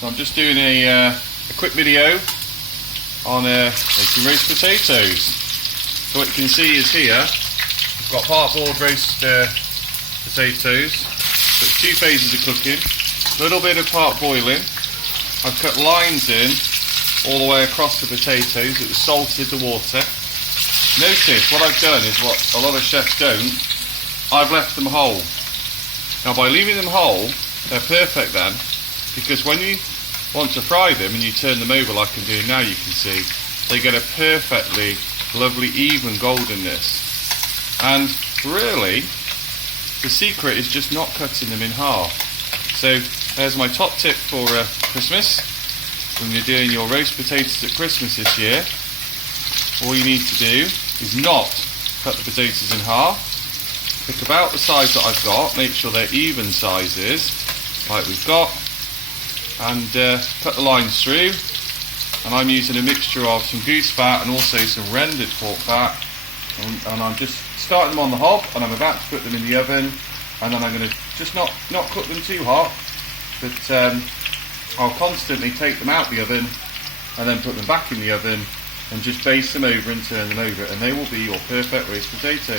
So I'm just doing a quick video on making roast potatoes. So what you can see is here, I've got part-boiled roast potatoes. So it's two phases of cooking, a little bit of part boiling. I've cut lines in all the way across the potatoes. It was salted, the water. Notice what I've done is what a lot of chefs don't. I've left them whole. Now by leaving them whole, they're perfect then, because when you want to fry them and you turn them over like I'm doing now, you can see they get a perfectly lovely even goldenness. And really the secret is just not cutting them in half. So there's my top tip for Christmas. When you're doing your roast potatoes at Christmas this year, all you need to do is not cut the potatoes in half. Pick about the size that I've got, make sure they're even sizes like we've got, and cut the lines through. And I'm using a mixture of some goose fat and also some rendered pork fat, and I'm just starting them on the hob, and I'm about to put them in the oven. And then I'm going to just not cook them too hot, but I'll constantly take them out the oven and then put them back in the oven and just baste them over and turn them over, and they will be your perfect roast potatoes.